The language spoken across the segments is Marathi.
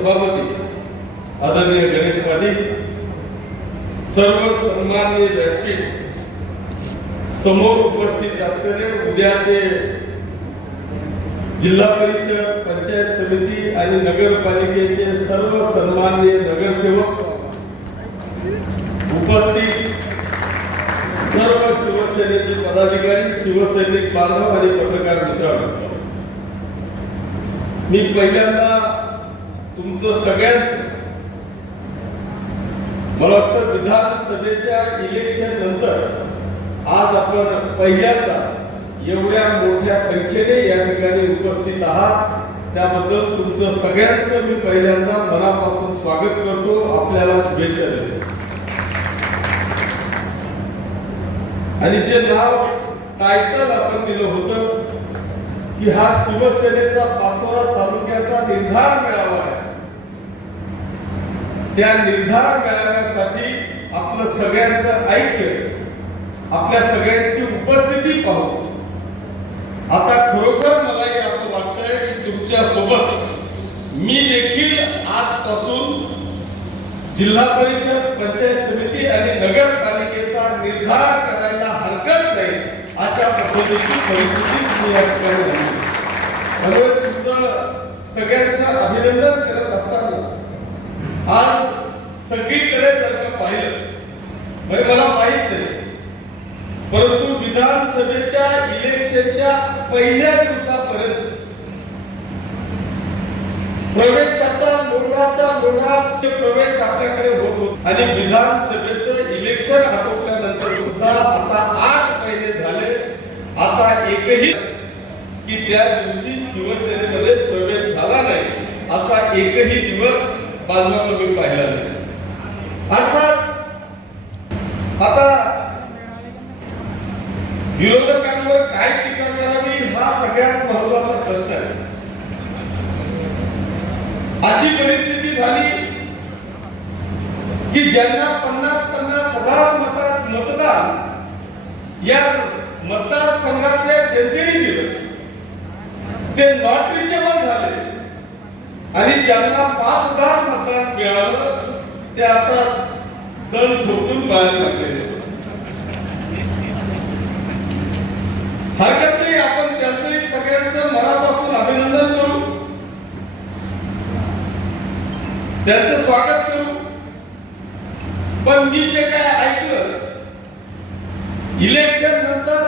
सभापती आदरणीय गणेश पाटील सर्व सन्मान्य व्यासपीठ समोर उपस्थित असलेले उद्याचे जिल्हा परिषद पंचायत समिती आणि नगरपालिकेचे सर्व सन्मान्य नगरसेवक उपस्थित सर्व शिवसेनेचे पदाधिकारी शिवसैनिक बांधव आणि पत्रकार मित्रांनो मी पहिल्यांदा तुमचं सगळ्यात मला वाटतं विधानसभेच्या इलेक्शन नंतर आज आपण पहिल्यांदा एवढ्या मोठ्या संख्येने या ठिकाणी उपस्थित आहात. त्याबद्दल तुमचं सगळ्यांचं मी पहिल्यांदा मनापासून स्वागत करतो. आपल्याला शुभेच्छा देतो. आणि जे नाव टायटल आपण दिलं होतं की हा शिवसेनेचा पाचोरा तालुक्याचा निर्धार मिळावा. त्या निर्धार मिळवण्यासाठी आपलं सगळ्यांचं ऐक्य आपल्या सगळ्यांची उपस्थिती पाहू. आता खरोखर मलाही असं वाटतंय की तुमच्यासोबत मी देखील आजपासून जिल्हा परिषद पंचायत समिती आणि नगरपालिकेचा निर्धार करायला हरकत नाही अशा पद्धतीची परिस्थिती मी या ठिकाणी त्यामुळे तुमचं सगळ्यांचं अभिनंदन करत असताना आज सगळीकडे जर का पाहिलं म्हणजे मला माहीत नाही परंतु विधानसभेच्या इलेक्शनच्या पहिल्या दिवसापर्यंत प्रवेशाचा मोठाचा मोठा प्रवेश आपल्याकडे होतो आणि विधानसभेचं इलेक्शन आटोपल्यानंतर सुद्धा आता आठ महिने झाले असा एकही की त्या दिवशी शिवसेनेमध्ये प्रवेश झाला नाही असा एकही दिवस बाजूला मी पाहिला नाही. अर्थात आता विरोधकांवर काय टीका करावी हा सगळ्यात महत्त्वाचा प्रश्न आहे. अशी परिस्थिती झाली की ज्यांना पन्नास पन्नास हजार मतात मतदान या मतदारसंघातल्या जनतेने दिलं. ते नॉट रिचेबल झाले. आणि ज्यांना पाच हजार मतदान मिळालं ते आता दल ठोकून बाहेर लागलेले हरकत नाही आपण त्यांचंही सगळ्यांचं मनापासून अभिनंदन करू त्यांचं स्वागत करू पण मी जे काय ऐकलं इलेक्शन नंतर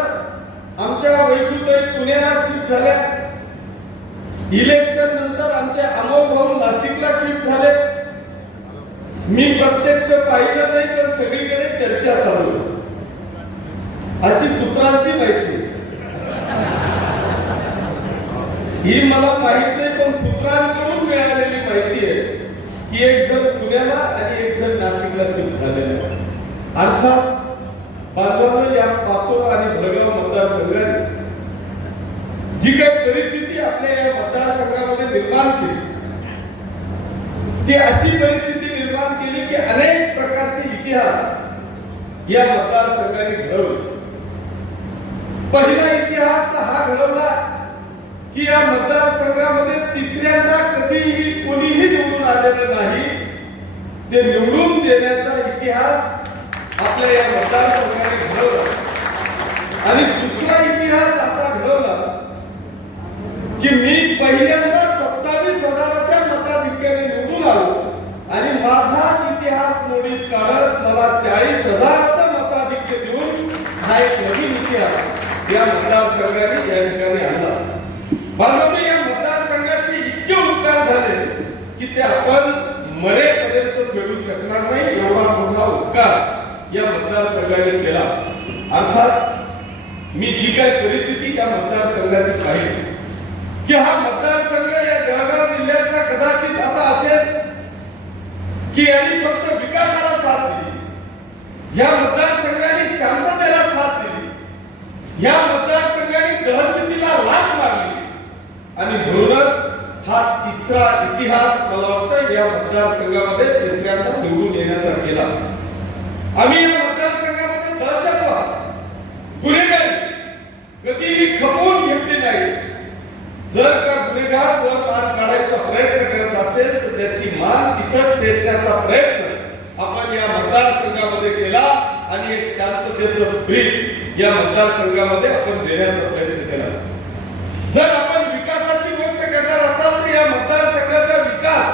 आमच्या वैशिष्ट्य पुण्याला शिफ्ट झाल्या. इलेक्शन नंतर आमचे अमोल भाऊ नाशिकला शिफ्ट झाले. मी प्रत्यक्ष पाहिलं नाही पण सगळीकडे चर्चा चालू अशी सूत्रांची माहिती ही मला माहीत नाही पण सूत्रांकडून मिळालेली माहिती आहे की एक जण पुण्याला आणि एक जण नाशिकला शिफ्ट झालेला आहे. अर्थात बाजूला या पाचोरा आणि भडगाव मतदारसंघाने जी काही परिस्थिती आपल्या या मतदारसंघामध्ये निर्माण केली. ती अशी परिस्थिती निर्माण केली की अनेक प्रकारचे इतिहास या मतदारसंघाने घडवले. पहिला इतिहास हा घडवला की या मतदारसंघामध्ये तिसऱ्यांदा कधीही कोणीही निवडून आलेलं नाही. ते निवडून देण्याचा इतिहास आपल्या या मतदारसंघाने घडवला. आणि दुसरा इतिहास की मी पहिल्यांदा सत्तावीस हजाराच्या मताधिक्याने निवडून आलो. आणि माझा इतिहास मोडीत काढत मला चाळीस हजाराचा मताधिक्य देऊन हा एक नवीन इतिहास या मतदारसंघाने या ठिकाणी आणला. बाजूने या मतदारसंघाचे इतके उपकार झाले की ते आपण मरेपर्यंत फेडू शकणार नाही एवढा मोठा उपकार या मतदारसंघाने केला. अर्थात मी जी काही परिस्थिती त्या मतदारसंघाची पाहिली की हा मतदारसंघ या जळगाव जिल्ह्यातला कदाचित असा असेल की यांनी फक्त विकासाला साथ दिली. या मतदारसंघाने शांततेला साथ दिली. या मतदारसंघाने दहशतीला लाच मारली. आणि म्हणूनच हा तिसरा इतिहास मला वाटतं या मतदारसंघामध्ये तिसऱ्यांदा निवडून येण्याचा केला. आम्ही या मतदारसंघामध्ये दहशतवाद गुन्हे कधीही खपवून घेतली नाही जर का गुन्हेगार वर पार काढायचा प्रयत्न करत असेल तर त्याची पेटण्याचा प्रयत्न आपण या मतदारसंघामध्ये केला आणि एक शांततेचं ब्रीज या मतदारसंघामध्ये आपण देण्याचा प्रयत्न केला. जर आपण विकासाची गोष्ट करणार असाल तर या मतदारसंघाचा विकास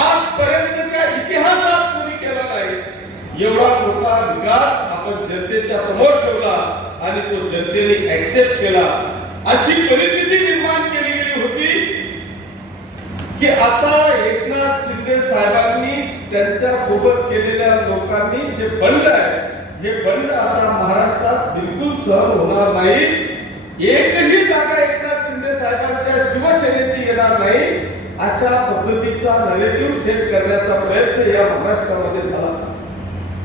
आजपर्यंतच्या इतिहासात कोणी केला नाही. एवढा मोठा विकास आपण जनतेच्या समोर ठेवला आणि तो जनतेने ऍक्सेप्ट केला. अशी परिस्थिती निर्माण केली गेली होती की आता एकनाथ शिंदे साहेबांनी त्यांच्यासोबत केलेल्या लोकांनी जे बंड आहे हे बंड आता महाराष्ट्रात बिलकुल सहन होणार नाही. एकही जागा एकनाथ शिंदे साहेबांच्या शिवसेनेची येणार नाही अशा पद्धतीचा नरेटिव्ह सेट करण्याचा प्रयत्न या महाराष्ट्रामध्ये झाला.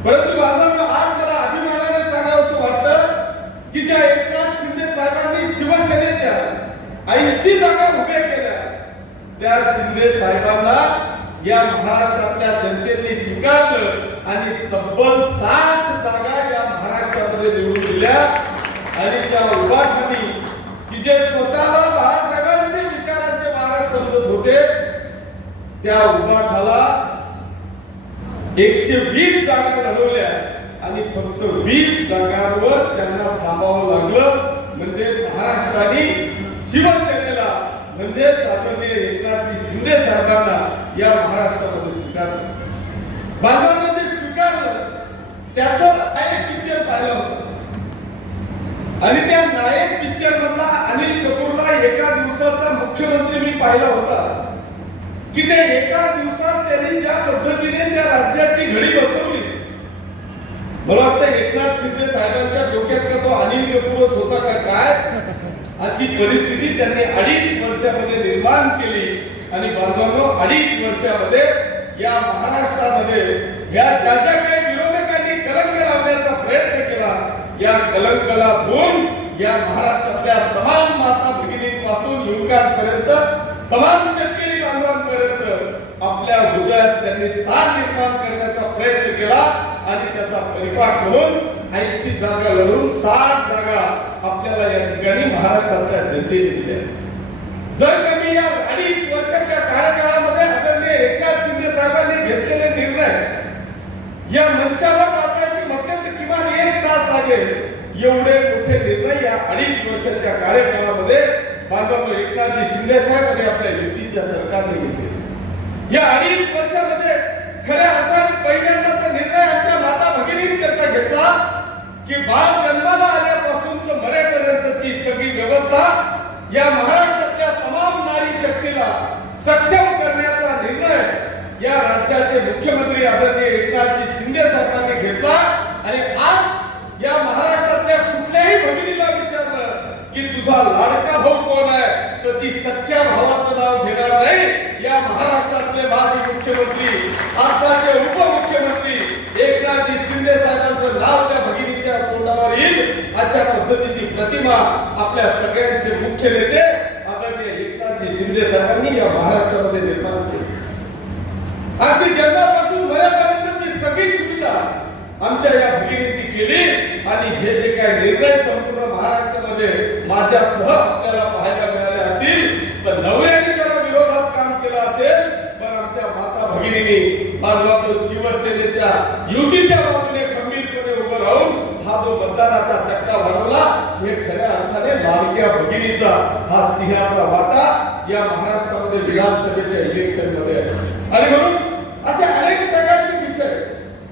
परंतु बांधवांना आज मला अभिमानाने सांगावं वाटतं की ज्या एकनाथ शिंदे केल्या. ऐंशी जागा उभ्या केल्या. त्या शिंदे साहेबांना या महाराष्ट्रातल्या जनतेने स्वीकारलं आणि तब्बल सात जागा या महाराष्ट्रामध्ये निवडून दिल्या. आणि त्या उभाठणी की जे स्वतःला बाळासाहेबांचे विचारांचे महाराज समजत होते. त्या उभाठाला एकशे वीस जागा घडवल्या आणि फक्त वीस जागांवर त्यांना थांबावं लागलं. म्हणजे महाराष्ट्राने शिवसेनेला म्हणजे आदरणीय एकनाथजी शिंदे सरकारला या महाराष्ट्रामध्ये स्वीकारलं. बांधवांना स्वीकारलं त्याच नायक पिक्चर पाहिलं होत. आणि त्या नायक पिक्चर मधला अनिल कपूरला एका दिवसाचा मुख्यमंत्री मी पाहिला होता. की ते एका दिवसात त्यांनी ज्या पद्धतीने त्या राज्याची घडी बसवली मला वाटतं एकनाथ शिंदे साहेबांच्या डोक्यात का तो अनिल कपूरच होता का काय? अशी परिस्थिती त्यांनी अडीच वर्षामध्ये निर्माण केली. आणि बांधवांनो अडीच वर्षामध्ये या महाराष्ट्रामध्ये या ज्या ज्या काही विरोधकांनी कलंक लावण्याचा प्रयत्न केला. या कलंकला धुवून या महाराष्ट्रातल्या तमाम माता भगिनींपासून युवकांपर्यंत तमाम शेतकरी बांधवांपर्यंत आपल्या हृदयात त्यांनी स्थान निर्माण करण्याचा प्रयत्न केला. आणि त्याचा परिपाठ करून ऐंशी जागा लढून सात जागा आपल्याला या ठिकाणी महाराष्ट्रातल्या जनतेने दिल्या. जर कमी या अडीच वर्षाच्या कार्यकाळामध्ये आदरणीय एकनाथ शिंदे साहेबांनी घेतलेले निर्णय. या मंचावर वाचायचे म्हटले तर किमान एक तास लागेल. एवढे मोठे निर्णय या अडीच वर्षाच्या कार्यकाळामध्ये बांधव एकनाथजी शिंदे साहेब आणि आपल्या युतीच्या सरकारने घेतले. या अडीच वर्षामध्ये खऱ्या अर्थाने पहिल्यांदा तर निर्णय आमच्या माता भगिनींकरता घेतला की बाळ जन्माला आल्यापासून तर मरेपर्यंतची सगळी व्यवस्था या महाराष्ट्रातल्या तमाम नारी शक्तीला सक्षम करण्याचा निर्णय या राज्याचे मुख्यमंत्री आदरणीय एकनाथजी शिंदे सरकारने घेतला आणि आज या महाराष्ट्रातल्या कुठल्याही भगिनीला विचारलं की तुझा लाडका भाऊ कोण आहे? तर ती सख्या भावाचं नाव घेणार नाही. या महाराष्ट्रातले माजी मुख्यमंत्री आताचे उपमुख्यमंत्री एकनाथजी शिंदे साहेबांचं नाव त्या भगिनीच्या तोंडावर येईल अशा पद्धतीची प्रतिमा आपल्या सगळ्यांचे मुख्य नेते आदरणीय एकनाथजी शिंदे साहेबांनी या महाराष्ट्रामध्ये निर्माण केली. अगदी जन्मापासून मरेपर्यंतची सगळी सुविधा आमच्या या भगिनीची केली आणि हे जे काही निर्णय माझ्या महाराष्ट्रामध्ये आपल्याला पाहायला मिळाले असतील तर नवऱ्याने त्याला विरोधात काम केलं असेल पण आमच्या माता भगिनीने बाजूला शिवसेनेच्या युतीच्या बाजूने खंबीरपणे उभं राहून हा जो मतदानाचा टक्का वाढवला हे खऱ्या अर्थाने लाडक्या भगिनीचा हा सिंहाचा वाटा या महाराष्ट्रामध्ये विधानसभेच्या इलेक्शनमध्ये आणि म्हणून असे अनेक प्रकारचे विषय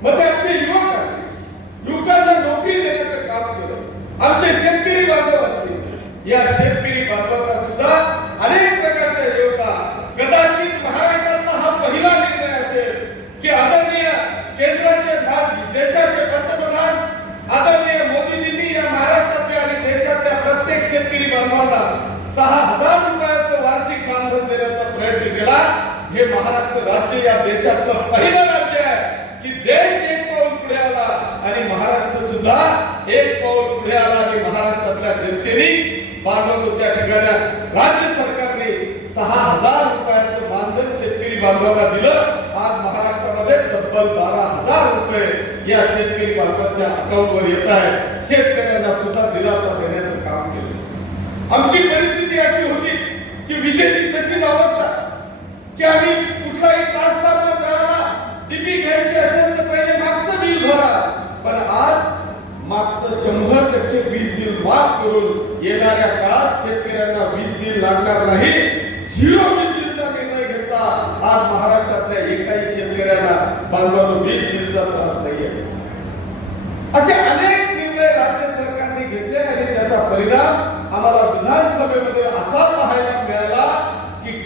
मग ते आमचे युवक असतील युवकांना नोकरी देण्याचं काम केलं आमचे शेतकरी बांधव असतील या शेतकरी बांधवांना सुद्धा अनेक प्रकारच्या योजना कदाचित महाराष्ट्रातला हा पहिला निर्णय असेल की आदरणीय केंद्राचे राज- देशाचे पंतप्रधान आदरणीय मोदीजींनी या महाराष्ट्रातल्या आणि देशातल्या प्रत्येक शेतकरी बांधवांना सहा हजार रुपयाचं वार्षिक मानधन देण्याचा प्रयत्न केला हे महाराष्ट्र राज्य या देशातलं पहिलं राज्य आहे की देश एक पाऊल पुढे आला आणि महाराष्ट्र सुद्धा एक पाऊल पुढे आला आणि महाराष्ट्रातल्या जनतेने बांधव त्या ठिकाणी राज्य सरकारने सहा हजार रुपयाचं मानधन शेतकरी बांधवांना दिलं आज महाराष्ट्रामध्ये तब्बल बारा हजार रुपये या शेतकरी बांधवांच्या येत आहे. शेतकऱ्यांना सुद्धा दिलासा देण्याचं काम केलं. आमची परिस्थिती अशी होती की विजेची तशीच अवस्था. की आम्ही कुठलाही त्रास टीव्ही घ्यायची असेल तर पहिले मागचं बिल भरा. पण आज मागचं शंभर टक्के वीज बिल माफ करून येणाऱ्या काळात शेतकऱ्यांना वीज बिल लागणार नाही. झिरो वीज बिलचा निर्णय घेतला. आज महाराष्ट्रातल्या एकाही शेतकऱ्यांना बांधवांनो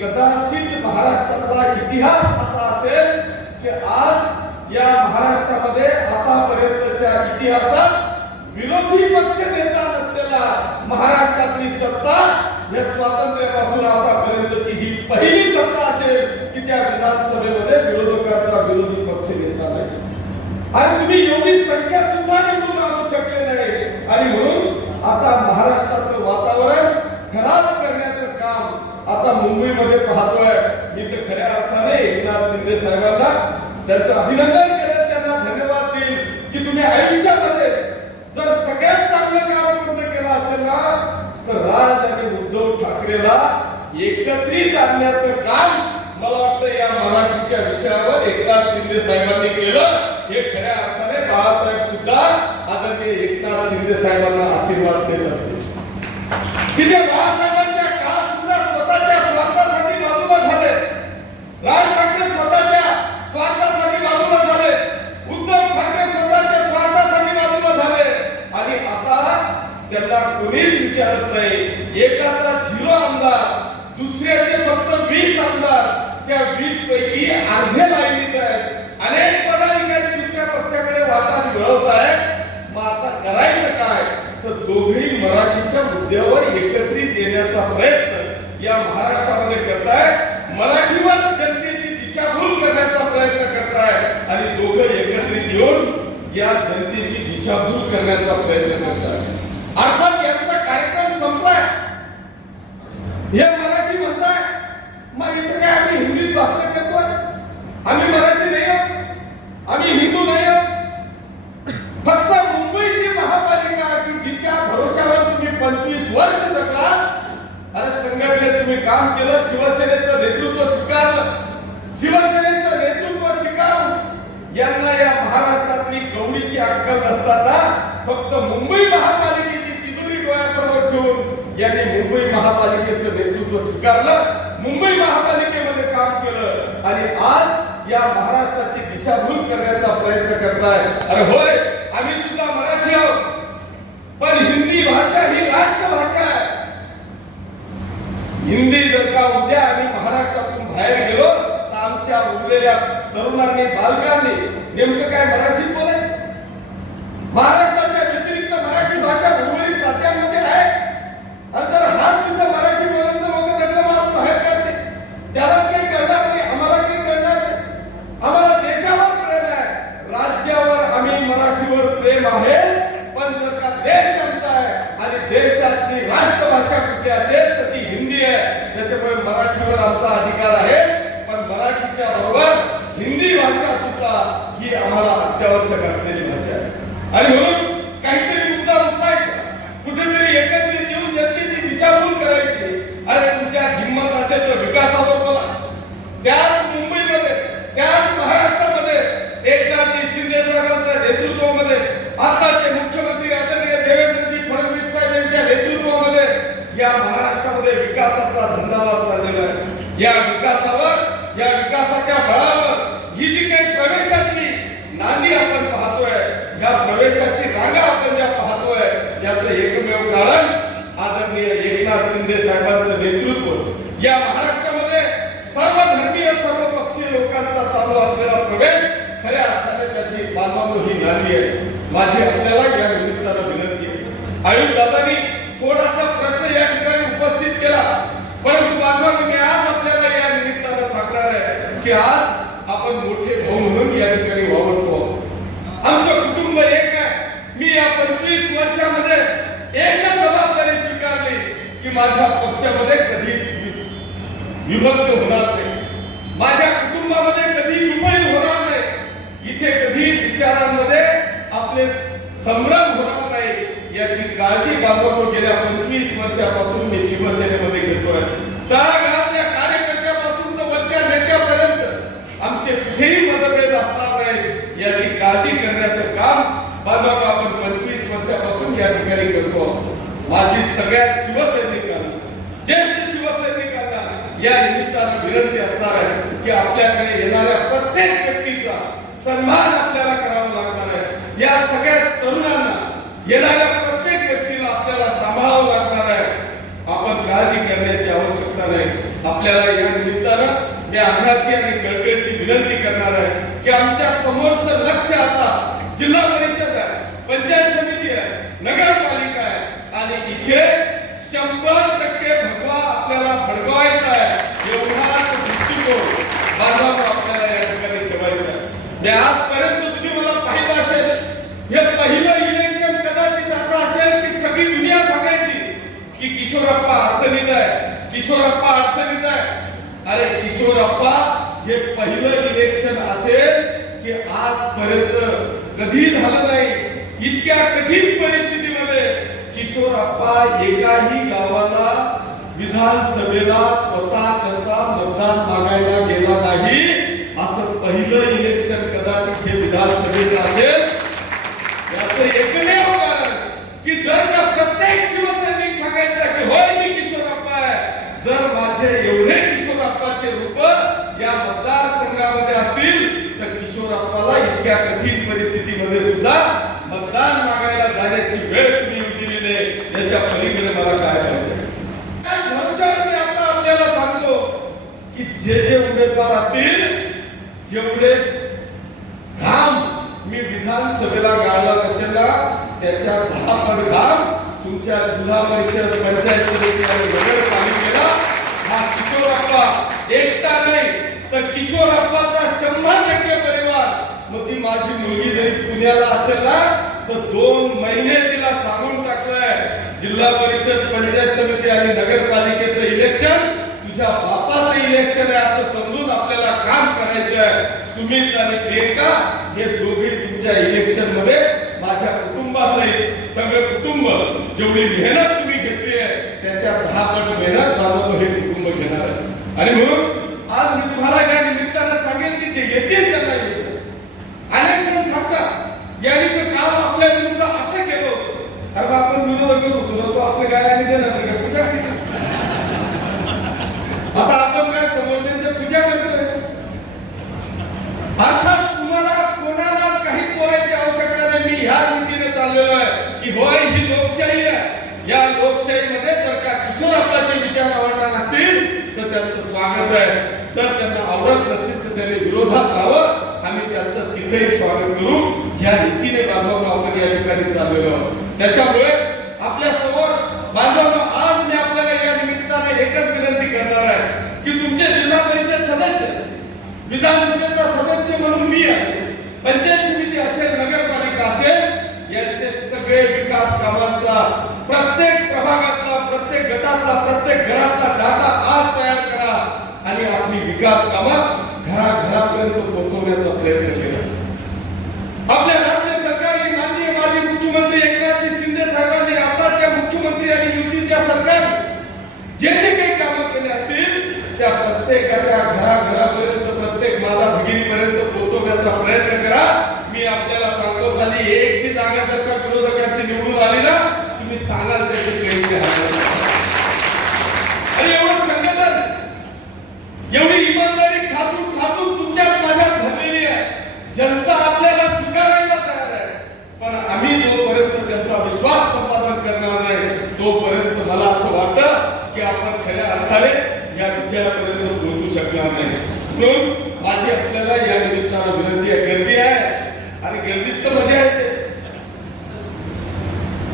कदाचित महाराष्ट्रातला इतिहास असा आज या महाराष्ट्रामध्ये आतापर्यंतच्या विरोधी पक्ष नेता नसलेला सत्ता या स्वातंत्र्यापासून आतापर्यंतची ही पहिली सत्ता असेल की त्या विरोधी पक्ष नेता नाही. आणि तुम्ही संख्या सुद्धा निवडून आणू आता महाराष्ट्राचं वातावरण खराब करण्याचं काम आता मुंबईमध्ये पाहतोय. मी तर खऱ्या अर्थाने एकनाथ शिंदे साहेबांना त्यांचं अभिनंदन केलं त्यांना धन्यवाद देईल की तुम्ही आयुष्यामध्ये जर सगळ्यात चांगलं काम पूर्ण केलं असेल ना तर राज आणि उद्धव ठाकरेला एकत्रित आणण्याचं काम मला वाटतं या मराठीच्या विषयावर एकनाथ शिंदे साहेबांनी केलं. हे खऱ्या अर्थाने बाळासाहेब सुद्धा आदरणीय एकनाथ शिंदे साहेबांना आशीर्वाद देत असतील. तिथे जे बाळासाहेबांच्या काळात सुद्धा स्वतःच्या स्वार्थासाठी बाजूला झाले. राज ठाकरे स्वतःच्या स्वार्थासाठी बाजूला झाले. उद्धव ठाकरे स्वतःच्या स्वार्थासाठी बाजूला झाले. आणि आता त्यांना कोणीच विचारत नाही. एकाचा झिरो आमदार दुसऱ्याचे फक्त वीस आमदार. त्या वीस पैकी अर्धे लाईनीत आहेत. अनेक पदाधिकारी दुसऱ्या पक्षाकडे वाटा मिळवत आहेत मग आता करायचं काय? तर दोघेही मराठीच्या मुद्द्यावर एकत्रित येण्याचा प्रयत्न या महाराष्ट्रामध्ये करताय मराठीवर जनतेची दिशाभूल करण्याचा प्रयत्न करताय आणि दोघं एकत्रित येऊन या जनतेची दिशाभूल करण्याचा प्रयत्न करताय अर्थात यांचा कार्यक्रम संपलाय. हे मराठी म्हणताय मग इथं काय आम्ही हिंदीत भाषण करतोय? आम्ही काम केलं शिवसेनेचं नेतृत्व स्वीकारलं. शिवसेनेचं नेतृत्व स्वीकारून यांना या महाराष्ट्रातली कवडीची अक्कल नसताना फक्त मुंबई महापालिकेची तिजोरी डोळ्यासमोर ठेवून यांनी मुंबई महापालिकेचं नेतृत्व स्वीकारलं मुंबई महापालिकेमध्ये काम केलं. आणि आज या महाराष्ट्राची दिशाभूल करण्याचा प्रयत्न करताय. अरे होय आम्ही सुद्धा मराठी आहोत. पण हिंदी भाषा ही राष्ट्रभाषा आहे हिंदी जर का उद्या आम्ही महाराष्ट्रातून बाहेर गेलो तर आमच्या उरलेल्या तरुणांनी बालकांनी नेमकं काय मराठीत बोलायचं? महाराष्ट्रात व्यतिरिक्त मराठी भाषा उर्वरित राज्यांमध्ये आहे आणि जर हाच तिथं मराठी बोलून तर लोक त्यांना मारून बाहेर काढते त्यालाच काही करणार नाही आम्हाला काही करणार नाही आम्हाला देशावर प्रेम आहे राज्यावर आम्ही मराठीवर प्रेम आहे पण जर का देश आमचा आहे आणि देशातली राष्ट्रभाषा कुठली असेल तर ती हिंदी आहे त्याच्यामुळे मराठीवर आमचा अधिकार आहे पण मराठीच्या बरोबर हिंदी भाषा सुद्धा ही आम्हाला अत्यावश्यक असलेली भाषा आहे. आणि म्हणून काहीतरी मुद्दा उठवायचा कुठेतरी एकत्रित येऊन जनतेची दिशाभूल करायची अरे तुमच्या हिंमत असेल तर विकासावर बोला त्याच मुंबईमध्ये त्याच महाराष्ट्रामध्ये एकनाथजी शिंदे साहेबांच्या नेतृत्वामध्ये आताचे मुख्यमंत्री आदरणीय देवेंद्रजी फडणवीस साहेब यांच्या नेतृत्वामध्ये या महाराष्ट्रामध्ये विकासाचा झंझावात चाललेला आहे या विकासावर या विकासाच्या बळावर ही जी काही प्रवेशाची नांदी आपण पाहतोय या प्रवेशाची रांगा आपण ज्या पाहतोय याचं एकमेव कारण आदरणीय एकनाथ शिंदे साहेबांचं नेतृत्व या महाराष्ट्रामध्ये सर्व धर्मीय सर्व पक्षीय लोकांचा चालू असलेला प्रवेश खऱ्या अर्थाने त्याची बांधवांनो ही नांदी आहे माझी आपल्याला या निमित्तानं विनंती आहे. आयुष दादानी थोडासा प्रश्न या ठिकाणी उपस्थित केला. परंतु बांधवांनो मी आज आपल्याला या निमित्तानं सांगणार आहे की आज आपण मोठे भाऊ म्हणून या ठिकाणी वावरतो आमचं कुटुंब एक आहे. मी या पंचवीस वर्षामध्ये एकच जबाबदारी स्वीकारली की माझ्या पक्षामध्ये कधी विभक्त होणार नाही. माझ्या कुटुंबामध्ये कधी विपळी होणार नाही. इथे कधी विचारांमध्ये आपले संग्राम होणार नाही याची काळजी बाळगतो. गेल्या पंचवीस वर्षापासून मी शिवसेनेमध्ये घेतोय तळागाळातल्या कार्यकर्त्यापासून तर वरच्या नेत्यापर्यंत आमचे कुठेही मतभेद असणार नाही याची काळजी करण्याचं काम बाळगाव आपण पंचवीस वर्षापासून या ठिकाणी करतो माझी सगळ्या शिवसैनिकांना ज्येष्ठ शिवसैनिकांना या निमित्तानं विनंती असणार आहे की आपल्याकडे येणाऱ्या प्रत्येक व्यक्तीचा सन्मान या सगळ्या तरुणांना येणाऱ्या प्रत्येक व्यक्तीला आपल्याला सांभाळावं लागणार आहे. आपण काळजी करण्याची आवश्यकता नाही. आपल्याला या निमित्तानं मी आग्रहाची आणि कळकळीची विनंती करणार आहे की आमच्या समोरचं लक्ष आता जिल्हा परिषद आहे पंचायत समिती आहे नगरपालिका आहे. आणि इथे शंभर टक्के भगवा आपल्याला भडकवायचा आहे. एवढाच दृष्टिकोन बांधावा आपल्याला या ठिकाणी ठेवायचा आहे. मी आजपर्यंत किशोरप्पा अडचणीत आहे. किशोरप्पा अडचणीत आहे. अरे किशोरप्पा हे पहिलं इलेक्शन असेल की आजपर्यंत कधी झालं नाही. इतक्या कठीण परिस्थितीमध्ये किशोरप्पा एकाही गावाला विधानसभेला स्वतः करता मतदान मागायला गेला नाही. असं पहिलं इलेक्शन कदाचित हे विधानसभेचं असेल याचं एकमेव कारण की जर का प्रत्येक शिवसैनिक सांगायचं की होय मी किशोरप्पा आहे जर माझे एवढे किशोरप्पाचे रूप या मतदारसंघामध्ये असतील तर किशोर अप्पाला इतक्या कठीण परिस्थितीमध्ये सुद्धा मतदान मागायला जाण्याची वेळ तुम्ही येऊ दिली नाही. याच्या पलीकडे मला काय पाहिजे? काय आता आपल्याला सांगतो की जे जे उमेदवार असतील जेवढे घाम मी विधानसभेला गाळला असेल ना त्याच्या दहा पट घाम तुमच्या जिल्हा परिषद पंचायत समिती आणि नगरपालिकेला. हा किशोरप्पा एकटा तर किशोर अप्पाचा शंभर टक्के परिवार. मग ती माझी मुलगी जरी पुण्याला असेल ना तर दोन महिने तिला सांगून टाकलंय. जिल्हा परिषद पंचायत समिती आणि नगरपालिकेचं इलेक्शन तुझ्या बापाचं इलेक्शन आहे असं समजून आपल्याला काम करायचं आहे सुमित आणि प्रियंका हे दोघे तुमच्या इलेक्शनमध्ये माझ्या कुटुंबासहित सगळं कुटुंब जेवढी मेहनत तुम्ही घेतली आहे त्याच्या दहा पट मेहनत माझं हे कुटुंब घेणार आहे. आणि म्हणून आज मी तुम्हाला या निमित्तानं सांगेन की जे येतील त्यांना यायचं अनेक जण सांगतात यांनी तर काल आपल्या विरुद्ध असं केलं होतं अरे बा, आपण विरोध करत होतो ना, तो आपल्या गायाने देणार नाही का? कशा केलं? आता आपण काय समोर त्यांच्या पूजा करतोय अर्थात तुम्हाला कोणाला काही बोलायची आवश्यकता नाही मी ह्या रीतीने चाललेलो आहे की होय ही लोकशाही आहे या लोकशाहीमध्ये जर का किशोरप्पाचे विचार आवडणार असतील तर त्यांचं आहे. तर त्यांना आवडत नसतील तर त्यांनी विरोधात राहावं आणि त्यांचं तिथेही स्वागत करू. या रीतीने बांधवांना आपण या ठिकाणी चाललेलो आहोत. त्याच्यामुळे आपल्यासमोर बांधवांना आज मी आपल्याला या निमित्ताने एकच विनंती करणार आहे की तुमचे जिल्हा परिषद सदस्य विधानसभेचा सदस्य म्हणून मी असेल पंचायत समिती असेल नगरपालिका असेल यांचे सगळे विकास कामांचा प्रत्येक प्रभागातला प्रत्येक गटाचा प्रत्येक घरातला डाटा आज तयार करा आणि आपली विकास कामात घराघरापर्यंत पोहोचवण्याचा प्रयत्न केला. आपल्या राज्य सरकारने माननीय माजी मुख्यमंत्री एकनाथजी शिंदे साहेबांनी आताच्या मुख्यमंत्री आणि युतीच्या सरकार जे जे काही कामं केले असतील त्या प्रत्येकाच्या घराघरापर्यंत प्रत्येक माता भगिनीपर्यंत पोहोचवण्याचा प्रयत्न करा. मी आपल्याला सांगतो साली एक बी जागा जर का विरोधकांची निवडून आली ना तुम्ही सांगाल त्याची प्रेमची हालत आणि एवढं संघटन एवढी इमानदारी ठासून ठासून तुमच्याच माझ्यात भरलेली आहे जनता आपल्याला स्वीकारायला तयार आहे पण आम्ही जोपर्यंत त्यांचा विश्वास संपादन करणार नाही तोपर्यंत मला असं वाटतं की आपण खऱ्या अर्थाने या विजयापर्यंत पोहोचू शकणार नाही म्हणून माझी आपल्याला या निमित्तानं विनंती आहे. गर्दी आहे. आणि गर्दीत तर मजा येते.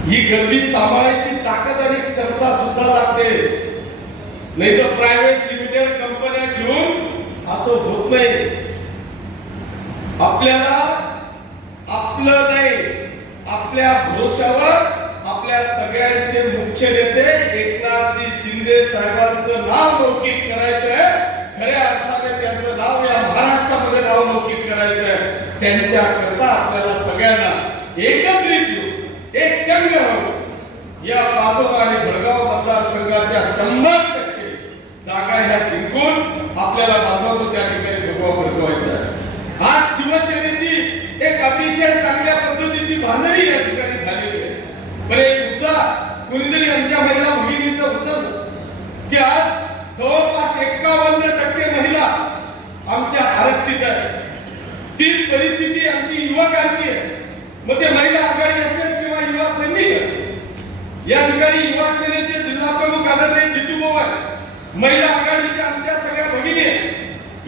ही गर्दी सांभाळायची ताकद आणि क्षमता सुद्धा लागते. नाही तर प्रायव्हेट लिमिटेड कंपन्या घेऊन असं होत नाही. आपल्याला आपलं नाही आपल्या भरोशावर आपल्या सगळ्यांचे मुख्य नेते एकनाथजी शिंदे साहेबांचं नाव लौकिक करायचं आहे खऱ्या अर्थात त्यांचं नाव या महाराष्ट्रामध्ये नाव लौकिक करायचं आहे त्यांच्याकरता आपल्याला सगळ्यांना एकत्रित एक चंग राहून या पाचोबा आणि भडगाव मतदारसंघाच्या शंभर टक्के जागा ह्या जिंकून आपल्याला बांधवांना त्या ठिकाणी भगवा भडगाव आहे आज शिवसेनेची एक अतिशय चांगल्या पद्धतीची बांधणी या ठिकाणी झालेली आहे पण एक मुद्दा आमच्या आरक्षित आहे. तीच परिस्थिती आमची युवकांची आहे. मग ते महिला आघाडी असेल किंवा युवा सैनिक असेल या ठिकाणी युवा सेनेचे जिल्हा प्रमुख आदरणीय जितू पवार महिला आघाडीच्या आमच्या सगळ्या भगिनी आहेत.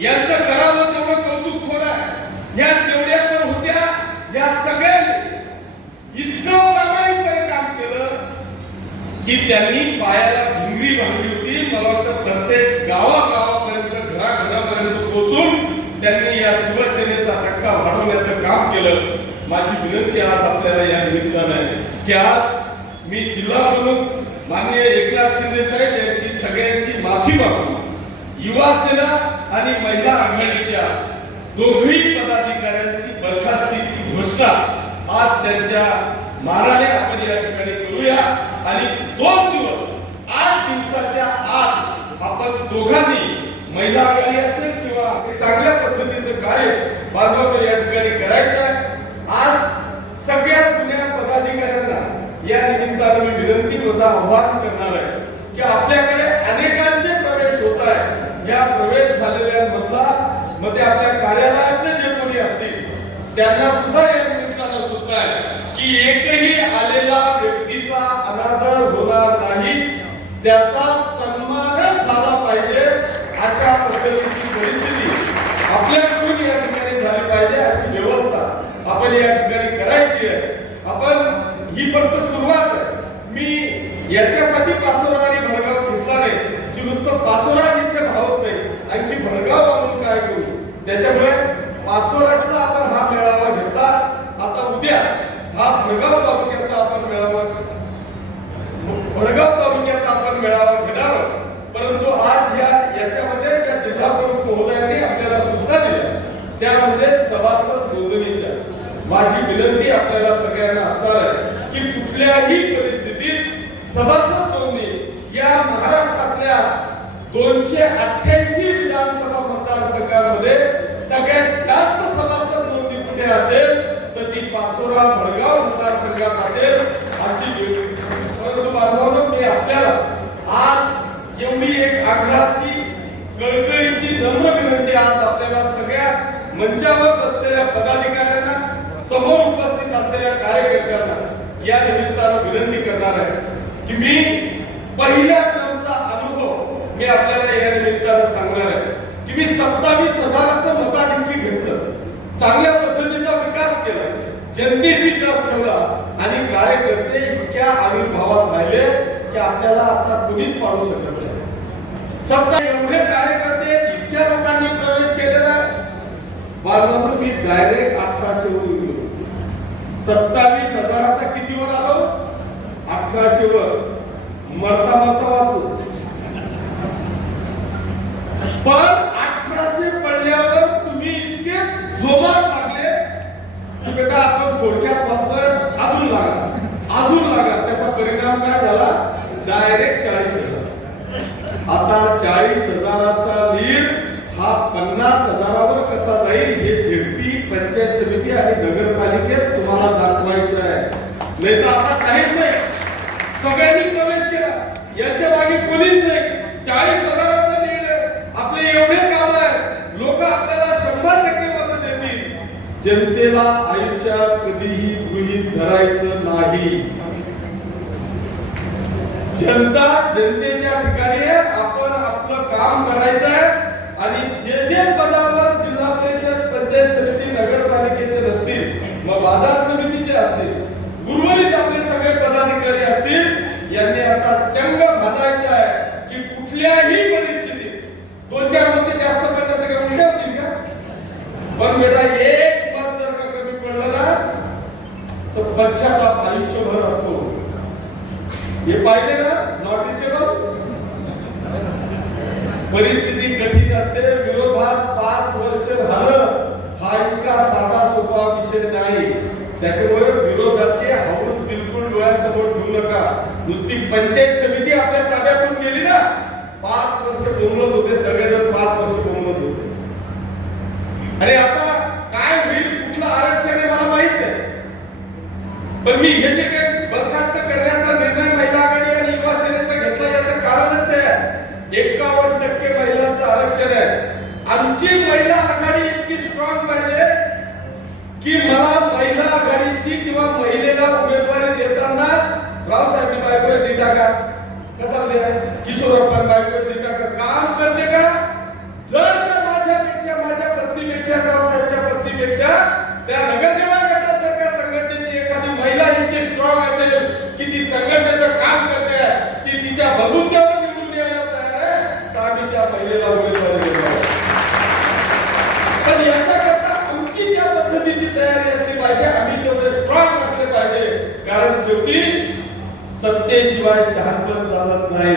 यांचं करावं तेवढं कौतुक थोडं आहे. या जेवढ्या पण होत्या या सगळ्यांनी इतकं प्रामाणिकपणे काम केलं की त्यांनी पायाला भिंगरी बांधली होती. मला वाटतं प्रत्येक गावागाव टोचून त्यांनी या शिवसेनेचा धक्का वाढवण्याचं काम केलं. माझी विनंती आज आपल्याला या निमित्तानं आहे की आज मी जिल्हा प्रमुख माननीय एकनाथ शिंदे साहेब यांची सगळ्यांची माफी मागतो युवा सेना आणि महिला आघाडीच्या दोघही पदाधिकाऱ्यांची बरखास्तीची घोषणा आज त्यांच्या माराने आपण या ठिकाणी करूया. आणि दोन दिवस आठ दिवसाच्या आत आपण दोघांनी महिला आघाडी असेल किंवा हे चांगल्या पद्धतीचं कार्य बांधवकर या ठिकाणी करायचं आहे आज सगळ्या जुन्या पदाधिकाऱ्यांना या निमित्तानं मी विनंती आव्हान करणार आहे की आपल्याकडे अनेकांचे प्रवेश होत आहे या प्रवेश झालेल्यांमधला मग ते आपल्या कार्यालयातले जे कोणी असतील त्यांना सुद्धा या निमित्तानं सुद्धा आहे की एकही आलेला व्यक्तीचा अनादर होणार नाही. त्याचा सन्मानच झाला पाहिजे अशा पद्धतीची परिस्थिती आपल्याकडून या ठिकाणी झाली पाहिजे अशी व्यवस्था आपण या ठिकाणी करायची आहे आपण ही फक्त सुरुवात आहे मी याच्यासाठी पाचोरा आणि भडगाव घेतला नाही की नुसतं पाचोरा इथे भावत नाही आणखी भडगाव आपण काय करू त्याच्यामुळे पाचोऱ्यातला आपण हा मेळावा घेतला आता उद्या हा भडगाव तालुक्याचा आपण मेळावा भडगाव तालुक्याचा आपण मेळावा घेणार आहोत. परंतु आज या याच्यामध्ये ज्या जिल्हा प्रमुख महोदयांनी आपल्याला सूचना दिल्या त्यामध्ये सभासद नोंदणीच्या माझी विनंती आपल्याला सगळ्यांना असणार आहे की कुठल्याही परिस्थितीत सभासद नोंदणी या महाराष्ट्रातल्या दोनशे अठ्ठ्याऐंशी विधानसभा मतदारसंघामध्ये सगळ्यात जास्त सभासद नोंदणी कुठे असेल तर ती पाचोरा भडगाव मतदारसंघात असेल अशी विनंती. परंतु बांधवांनो मी आपल्याला आज एवढी एक आग्रहाची कळकळीची नम्र विनंती आज आपल्याला सगळ्या मंचावर बसलेल्या पदाधिकाऱ्यांना समोर उपस्थित असलेल्या कार्यकर्त्यांना या निमित्तानं विनंती करणार आहे की मी पहिल्या क्रमचा अनुभव मी आपल्याला या निमित्तानं सांगणार आहे की मी सत्तावीस हजाराचं मताधिक्य घेतलं. चांगल्या पद्धतीचा विकास केला. जनतेशी ट्रस्ट ठेवला. आणि कार्यकर्ते इतक्या आविर्भावात राहिले की आपल्याला आता कुणीच पाडू शकत नाही. सत्ता एवढे कार्यकर्ते इतक्या लोकांनी प्रवेश केलेला माझं मी डायरेक्ट अठराशे वर गेलो सत्तावीस हजाराचा कितीवर आलो? अठराशे वर. मरता मरता वाचतो पण जोमात लागले बेटा आपण थोडक्यात वाचतोय अजून लागला. अजून लागला. त्याचा परिणाम काय झाला? डायरेक्ट चाळीस हजार. आता चाळीस हजाराचा लीड हा पन्नास हजारावर कसा जाईल हे झेडपी पंचायत समिती आणि नगरपालिकेत तुम्हाला दाखवायचं आहे. नाही तर आता काहीच नाही. सगळ्यांनी प्रवेश केला. याच्या मागे पोलीस नाही चाळीस हजाराचा लीड आहे. आपले एवढे काम आहे लोक आपल्याला शंभर टक्के मत देतील जनतेला आयुष्यात कधीही गृहित धरायचं नाही. जनता जनतेच्या ठिकाणी आपण आपलं काम करायचं आहे आणि जे जे पदावर जिल्हा परिषद पंचायत समिती नगरपालिकेचे नसतील मग बाजार समितीचे असतील उर्वरित आपले सगळे पदाधिकारी असतील यांनी आता चंग भाजायचा आहे की कुठल्याही परिस्थितीत. दोन चार मते जास्त पडतात तर काय का पण बेटा एक मत जर का कमी पडलं ना तर पश्चाताप आयुष्यभर असतो. हे पाहिले ना नॉट रिचेबल परिस्थिती कठीण असते विरोधात पाच वर्ष झालं हा इतका साधा सोपा विषय नाही. त्याच्यामुळे विरोधाची हाऊस बिलकुल डोळ्यासमोर ठेवू नका. नुसती पंचायत समिती आपल्या ताब्यातून गेली ना पाच वर्ष बोंबलत होते सगळेजण पाच वर्ष बोंबलत होते. आणि आता काय होईल कुठलं आरक्षण आहे मला माहीत नाही पण मी हे जे काही बरखास्त करण्याचा निर्णय महिला आघाडी आणि युवा सेनेचा घेतला याचं कारणच ते आहे. एकावन्न टक्के महिलांचं आरक्षण आहे. आमची महिला आघाडी इतकी स्ट्रॉंग पाहिजे की मला महिला आघाडीची किंवा महिलेला उमेदवारी देताना रावसाहेब बायको दिटा का कसा म्हणजे किशोर किशोरप्पा बायको दिटा केलेला त्या पण याच्याकरता आमची त्या पद्धतीची तयारी असली पाहिजे. आम्ही तेवढे स्ट्रॉंग असले पाहिजे. कारण शेवटी सत्तेशिवाय शहाणपण चालत नाही.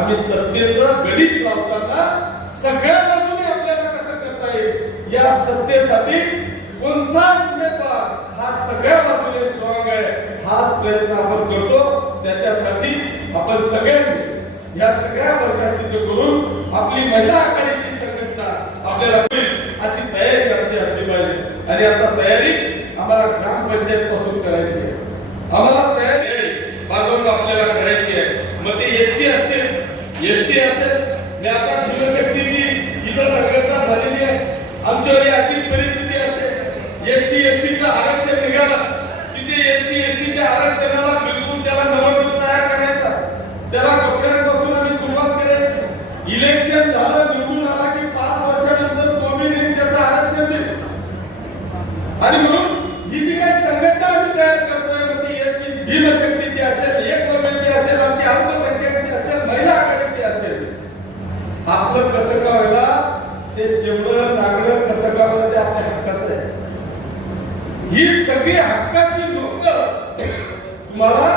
आम्ही सत्तेचं गणित लावताना सगळ्या बाजूने आपल्याला कसं करता येईल? या सत्तेसाठी कोणता उमेदवार हा सगळ्या बाजूने स्ट्रॉंग आहे हाच प्रयत्न आपण करतो. त्याच्यासाठी आपण सगळ्यांनी या सगळ्या वर्गास्तीचं करून आपली महिला आघाडीची संघटना आपल्याला होईल अशी तयारी आमची असली पाहिजे. आणि आता तयारी आम्हाला ग्रामपंचायत पासून करायची आहे. आम्हाला तयारी आहे. बाजूला आपल्याला करायची आहे मग ते एस सी असेल एस टी असेल मी आता दिलं शकते की इथं संघटना झालेली आहे आमच्यावर ही अशीच परिस्थिती असते एस सी एस टीचं आरक्षण निघालं तिथे एस सी एस टीच्या आरक्षणाला बिलकुल त्याला नवरदेव तयार करायचा त्याला कपड्यांपासून आम्ही सुरुवात करायची इलेक्शन झालं निवडून आला की पाच वर्षानंतर तो बी देईल त्याचं आरक्षण देईल आणि म्हणून ही जी काही संघटना आम्ही तयार करतोय मग ती एससी भीमशक्तीची असेल एक नंबरची असेल आमची अल्पसंख्याकची असेल महिला आघाडीची असेल आपलं कसं का व्हायला ते शेवडं नागडं कसं का व्हायला ते आपल्या हक्काचं आहे ही सगळी हक्काची लोक तुम्हाला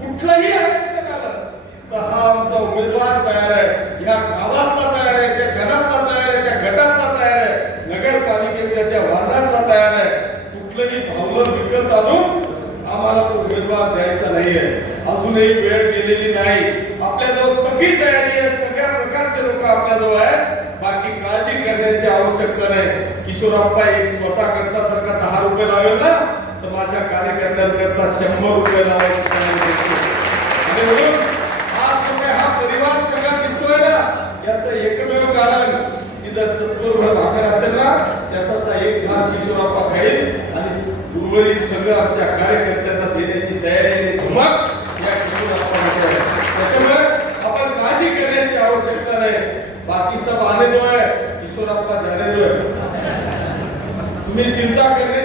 कुठलंही आरक्षण आलं तर हा आमचा उमेदवार तयार आहे या गावातला तयार आहे त्या घरातला तयार आहे त्या गटातला तयार आहे नगरपालिकेच्या त्या वार्डातला तयार आहे कुठलंही भावलं विकत आणून आम्हाला तो उमेदवार द्यायचा नाहीये अजूनही वेळ गेलेली नाही आपल्याजवळ सगळी तयारी आहे सगळ्या प्रकारचे लोक आपल्याजवळ आहेत बाकी काळजी करण्याची आवश्यकता नाही किशोरप्पा एक स्वतः करता जर का दहा तर माझ्या कार्यकर्त्यांकरता शंभर रुपये लावायची आणि म्हणून हा तुम्ही हा परिवार सगळा दिसतोय ना याचं एकमेव कारण की जर चतुर्भर भाकर असेल ना त्याचा आता एक घास किशोरप्पा खाईल आणि उर्वरित सगळं आमच्या कार्यकर्त्यांना देण्याची तयारी आणि धमक या किशोरप्पामध्ये आहे. त्याच्यामुळे आपण काळजी करण्याची आवश्यकता नाही. बाकी सब आने आहे. है किशोरप्पा जाने दो तुम्ही चिंता करण्याची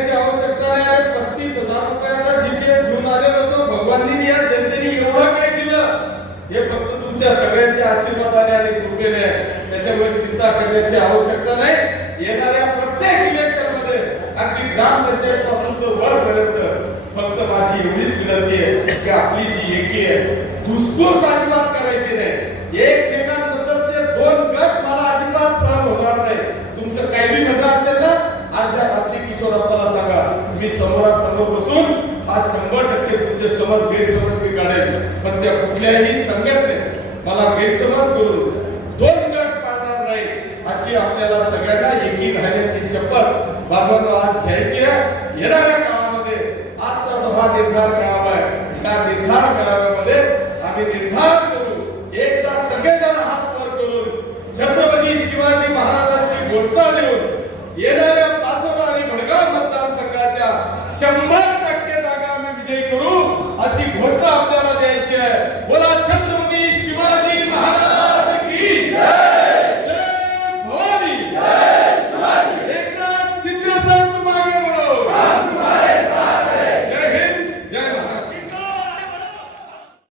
करण्याची आवश्यकता नाही. येणाऱ्या प्रत्येक इलेक्शनमध्ये अगदी ग्रामपंचायत पासून तर वरपर्यंत फक्त माझी एवढीच विनंती आहे की आपली जी एकी आहे धुसफूस अजिबात करायची नाही. एकमेकांबद्दलचे दोन गट मला अजिबात सहन होणार नाही. तुमचं काही बी म्हणणं असेल ना आज त्या रात्री किशोरप्पाला सांगा. मी समोरासमोर बसून हा शंभर टक्के तुमचे समज गैरसमज मी काढेल पण त्या कुठल्याही